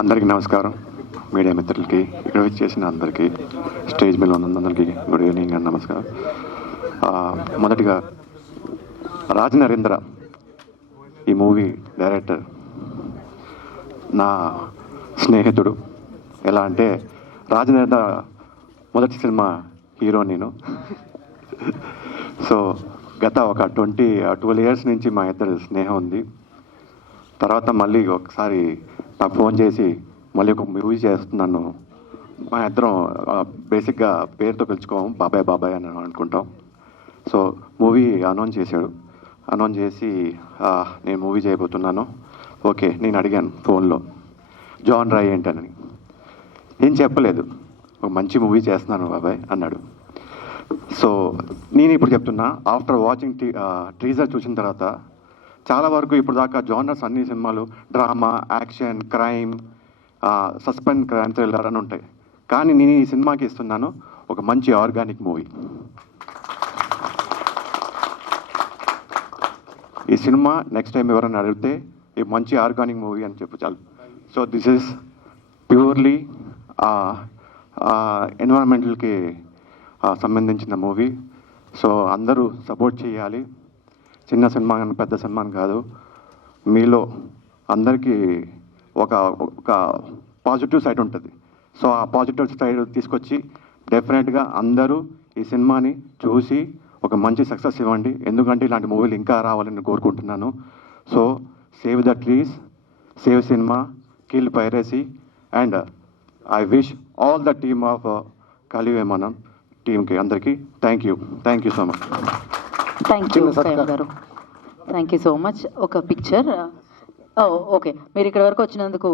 అందరికీ నమస్కారం. మీడియా మిత్రులకి, ఇక్కడ వచ్చేసిన అందరికీ, స్టేజ్ మీద ఉన్నందరికీ గుడ్ ఈవినింగ్ అండ్ నమస్కారం. మొదటిగా రాజనరేంద్ర ఈ మూవీ డైరెక్టర్ నా స్నేహితుడు. ఎలా అంటే రాజనరేంద్ర మొదటి సినిమా హీరో నేను. సో గత ఒక 12 years నుంచి మా ఇద్దరు స్నేహం ఉంది. తర్వాత మళ్ళీ ఒకసారి నాకు ఫోన్ చేసి మళ్ళీ ఒక మూవీ చేస్తున్నాను. మా ఇద్దరం బేసిక్గా పేరుతో పిలుచుకోము, బాబాయ్ బాబాయ్ అని అనుకుంటాం. సో మూవీ అనౌన్స్ చేశాడు. అనౌన్స్ చేసి నేను మూవీ చేయబోతున్నాను. ఓకే, నేను అడిగాను ఫోన్లో జాన్ రాయ్ ఏంటని. ఏం చెప్పలేదు, ఒక మంచి మూవీ చేస్తున్నాను బాబాయ్ అన్నాడు. సో నేను ఇప్పుడు చెప్తున్నా, ఆఫ్టర్ వాచింగ్ టీజర్ చూసిన తర్వాత చాలా వరకు ఇప్పుడు దాకా జానర్స్ అన్ని సినిమాలు drama, action, crime, suspense, crime, thriller అని ఉంటాయి. కానీ నేను ఈ సినిమాకి ఇస్తున్నాను ఒక మంచి ఆర్గానిక్ మూవీ. ఈ సినిమా నెక్స్ట్ టైం ఎవరైనా అడిగితే ఈ మంచి ఆర్గానిక్ మూవీ అని చెప్పు చాలు. సో దిస్ ఈస్ ప్యూర్లీ ఎన్విరాన్మెంటల్కి సంబంధించిన మూవీ. సో అందరూ సపోర్ట్ చేయాలి. చిన్న సినిమా కానీ పెద్ద సినిమా కాదు, మీలో అందరికీ ఒక పాజిటివ్ సైడ్ ఉంటుంది. సో ఆ పాజిటివ్ సైడ్ తీసుకొచ్చి డెఫినెట్గా అందరూ ఈ సినిమాని చూసి ఒక మంచి సక్సెస్ ఇవ్వండి. ఎందుకంటే ఇలాంటి మూవీలు ఇంకా రావాలని కోరుకుంటున్నాను. So save the trees, save cinema, kill piracy, and I wish all the team of కలివేమనం టీమ్కి అందరికీ thank you so much. Thank you గారు, థ్యాంక్ యూ సో మచ్. ఒక పిక్చర్. ఓకే, మీరు ఇక్కడ వరకు వచ్చినందుకు